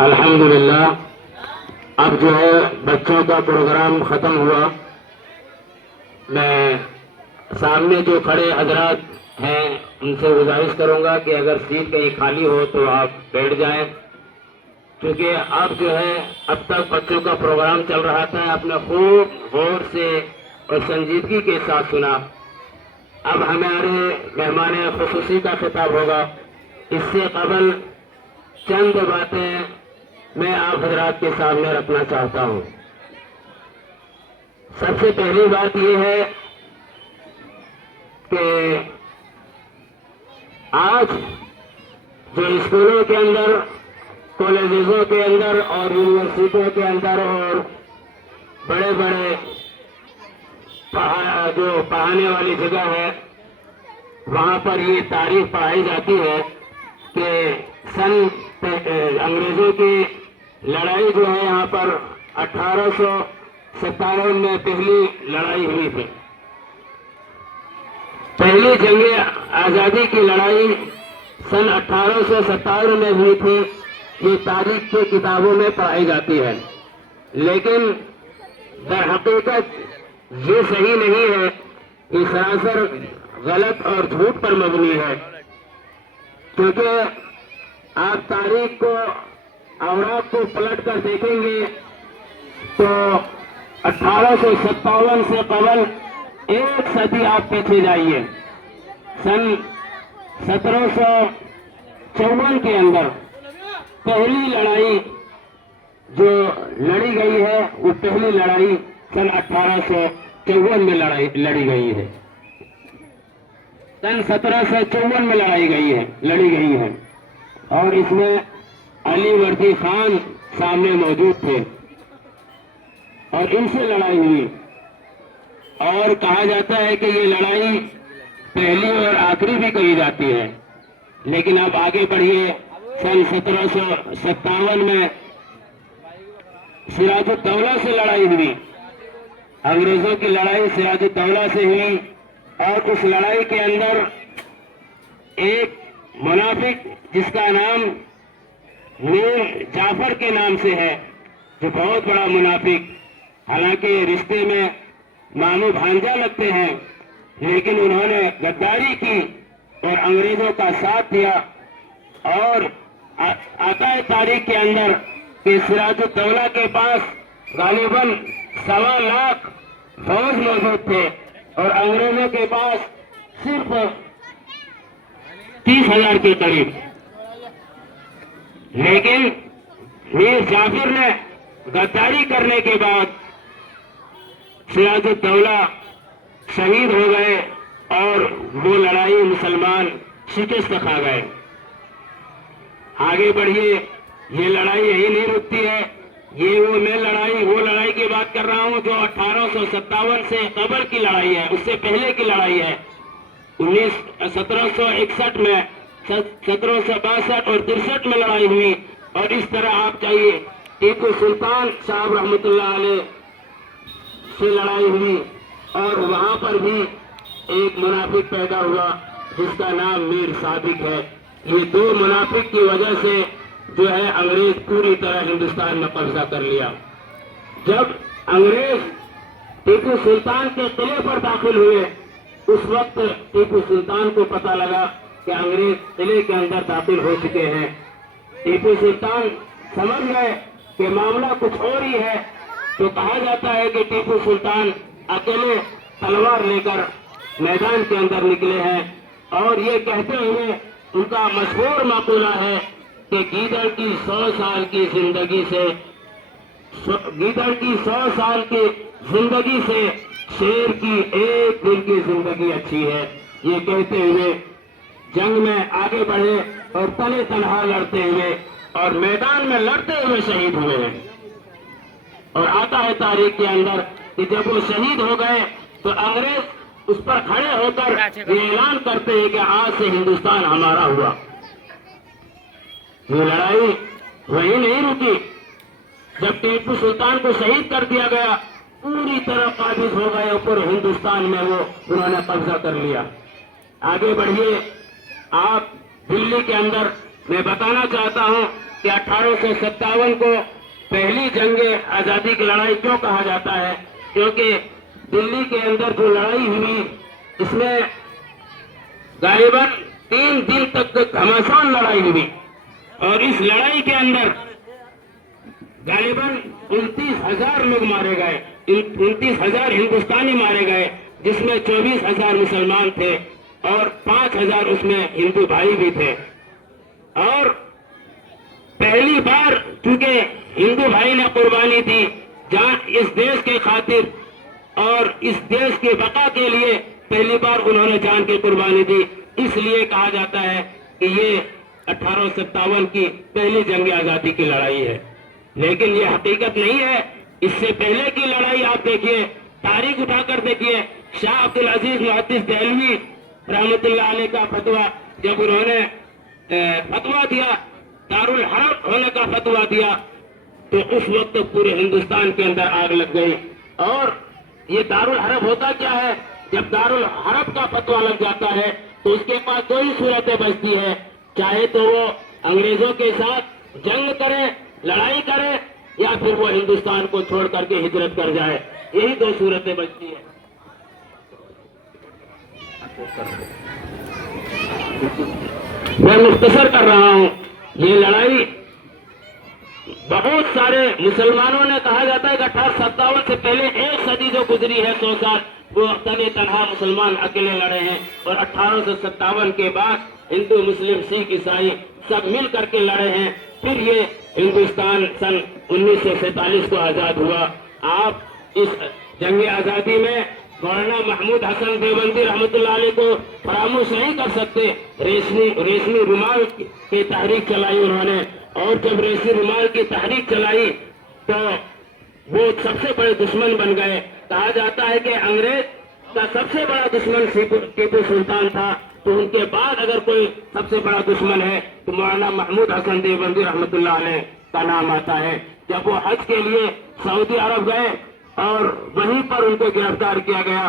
الحمدللہ اب جو ہے بچوں کا پروگرام ختم ہوا. میں سامنے جو کھڑے حضرات ہیں ان سے گزارش کروں گا کہ اگر سیٹ کہیں خالی ہو تو آپ بیٹھ جائیں، کیونکہ اب جو ہے اب تک بچوں کا پروگرام چل رہا تھا، آپ نے خوب غور سے اور سنجیدگی کے ساتھ سنا. اب ہمارے مہمان خصوصی کا خطاب ہوگا. اس سے قبل چند باتیں میں آپ حضرات کے سامنے رکھنا چاہتا ہوں. سب سے پہلی بات یہ ہے کہ آج جو اسکولوں کے اندر، کالجوں کے اندر اور یونیورسٹیوں کے اندر اور بڑے بڑے جو پڑھانے والی جگہ ہے وہاں پر یہ تاریخ پڑھائی جاتی ہے کہ انگریزوں کی لڑائی جو ہے یہاں پر 1857 میں پہلی لڑائی ہوئی تھی. پہلی جنگ آزادی کی لڑائی سن 1857 میں ہوئی تھی. یہ تاریخ کی کتابوں میں پڑھائی جاتی ہے، لیکن در حقیقت یہ صحیح نہیں ہے، یہ سراسر غلط اور جھوٹ پر مبنی ہے. کیونکہ آپ تاریخ کو اوراق کو پلٹ کر دیکھیں گے تو 1857 سے قبل ایک صدی آپ پیچھے جائیے. سن 1754 کے اندر پہلی لڑائی جو لڑی گئی ہے وہ پہلی لڑائی سن 1854 میں لڑی گئی ہے. سن 1754 میں لڑی گئی ہے اور اس میں علی وردی خان سامنے موجود تھے اور ان سے لڑائی ہوئی. اور کہا جاتا ہے کہ یہ لڑائی پہلی اور آخری بھی کہی جاتی ہے. لیکن اب آگے بڑھیے. سن 1757 میں سراج الدولہ سے لڑائی ہوئی. انگریزوں کی لڑائی سراج الدولہ سے ہوئی اور اس لڑائی کے اندر ایک منافق جس کا نام میر جعفر کے نام سے ہے، جو بہت بڑا منافق، حالانکہ رشتے میں ماموں بھانجا لگتے ہیں، لیکن انہوں نے غداری کی اور انگریزوں کا ساتھ دیا. اور آتا ہے تاریخ کے اندر کہ سراج الدولہ کے پاس غالباً 1.25 لاکھ فوج موجود تھے اور انگریزوں کے پاس صرف 30,000 کے قریب. لیکن میر جعفر نے غداری کرنے کے بعد سراج الدولہ شہید ہو گئے اور وہ لڑائی مسلمان شکست کھا گئے. آگے بڑھیے. یہ لڑائی یہی نہیں رکتی ہے. وہ لڑائی کی بات کر رہا ہوں جو 1857 سے قبل کی لڑائی ہے، اس سے پہلے کی لڑائی ہے. 1761 میں، 1762 اور 63 میں لڑائی ہوئی. اور اس طرح آپ چاہیے ٹیپو سلطان صاحب رحمۃ اللہ علیہ سے لڑائی ہوئی اور وہاں پر بھی ایک منافق پیدا ہوا جس کا نام میر صادق ہے. یہ دو منافق کی وجہ سے جو ہے انگریز پوری طرح ہندوستان میں قبضہ کر لیا. جب انگریز ٹیپو سلطان کے قلعے پر داخل ہوئے اس وقت ٹیپو سلطان کو پتہ لگا کہ انگریز قلعے کے اندر داخل ہو چکے ہیں. ٹیپو سلطان سمجھ گئے کہ معاملہ کچھ اور ہی ہے، تو کہا جاتا ہے کہ ٹیپو سلطان اکیلے تلوار لے کر میدان کے اندر نکلے ہیں اور یہ کہتے ہوئے ان کا مشہور مقولہ ہے کہ گیدڑ کی 100 سال کی زندگی سے شیر کی ایک دن کی زندگی اچھی ہے. یہ کہتے ہوئے جنگ میں آگے بڑھے اور تنے تنہا لڑتے ہوئے اور میدان میں لڑتے ہوئے شہید ہوئے ہیں. اور آتا ہے تاریخ کے اندر کہ جب وہ شہید ہو گئے تو انگریز اس پر کھڑے ہو کر یہ اعلان کرتے ہیں کہ آج سے ہندوستان ہمارا ہوا. یہ لڑائی وہی نہیں رکی. جب ٹیپو سلطان کو شہید کر دیا گیا پوری طرح قابض ہو گئے اوپر ہندوستان میں، انہوں نے قبضہ کر لیا. آگے بڑھیے. آپ دلی کے اندر میں بتانا چاہتا ہوں کہ 1857 کو پہلی جنگ آزادی کی لڑائی کیوں کہا جاتا ہے؟ کیونکہ دلی کے اندر جو لڑائی ہوئی اس میں غالباً 3 دن تک گھمسان لڑائی ہوئی، اور اس لڑائی کے اندر غالباً 29,000 لوگ مارے گئے، 29,000 ہندوستانی مارے گئے، جس میں 24,000 مسلمان تھے اور 5,000 اس میں ہندو بھائی بھی تھے۔ اور پہلی بار چونکہ ہندو بھائی نے قربانی دی جان اس دیش کے خاطر اور اس دیش کی بقا کے لیے، پہلی بار انہوں نے جان کی قربانی دی، اس لیے کہا جاتا ہے کہ یہ 1857 کی پہلی جنگ آزادی کی لڑائی ہے۔ لیکن یہ حقیقت نہیں ہے، اس سے پہلے کی لڑائی آپ دیکھیے، تاریخ اٹھا کر دیکھیے، شاہ عبد العزیز محدث دہلوی رحمت اللہ علیہ کا فتویٰ، جب انہوں نے فتویٰ دیا، دارالحرب ہونے کا فتویٰ دیا، تو اس وقت پورے ہندوستان کے اندر آگ لگ گئی۔ اور یہ دارالحرب ہوتا کیا ہے؟ جب دارالحرب کا فتویٰ لگ جاتا ہے تو اس کے پاس دو ہی صورتیں بچتی ہے، چاہے تو وہ انگریزوں کے ساتھ جنگ کرے، لڑائی کرے، یا پھر وہ ہندوستان کو چھوڑ کر کے ہجرت کر جائے، یہی دو صورتیں بچتی ہیں۔ میں مختصر کر رہا ہوں، یہ لڑائی بہت سارے مسلمانوں نے کہا جاتا ہے کہ 1857 سے پہلے 1 صدی جو گزری ہے، 100 سال، وہ تنہا مسلمان اکیلے لڑے ہیں، اور 1857 کے بعد ہندو، مسلم، سکھ، عیسائی سب مل کر کے لڑے ہیں۔ پھر یہ ہندوستان سن 1947 کو آزاد ہوا۔ آپ اس جنگ آزادی میں مولانا محمود حسن دیوبندی رحمت اللہ علیہ کو فراموش نہیں کر سکتے۔ ریشمی رومال کی تحریک چلائی انہوں نے، اور جب ریشمی رومال کی تحریک چلائی تو وہ سب سے بڑے دشمن بن گئے۔ کہا جاتا ہے کہ انگریز کا سب سے بڑا دشمن ٹیپو سلطان تھا، تو ان کے بعد اگر کوئی سب سے بڑا دشمن ہے تو مولانا محمود حسن دیوبندی رحمت اللہ علیہ کا نام آتا ہے۔ جب وہ حج کے لیے سعودی عرب گئے اور وہیں پر ان کو گرفتار کیا گیا۔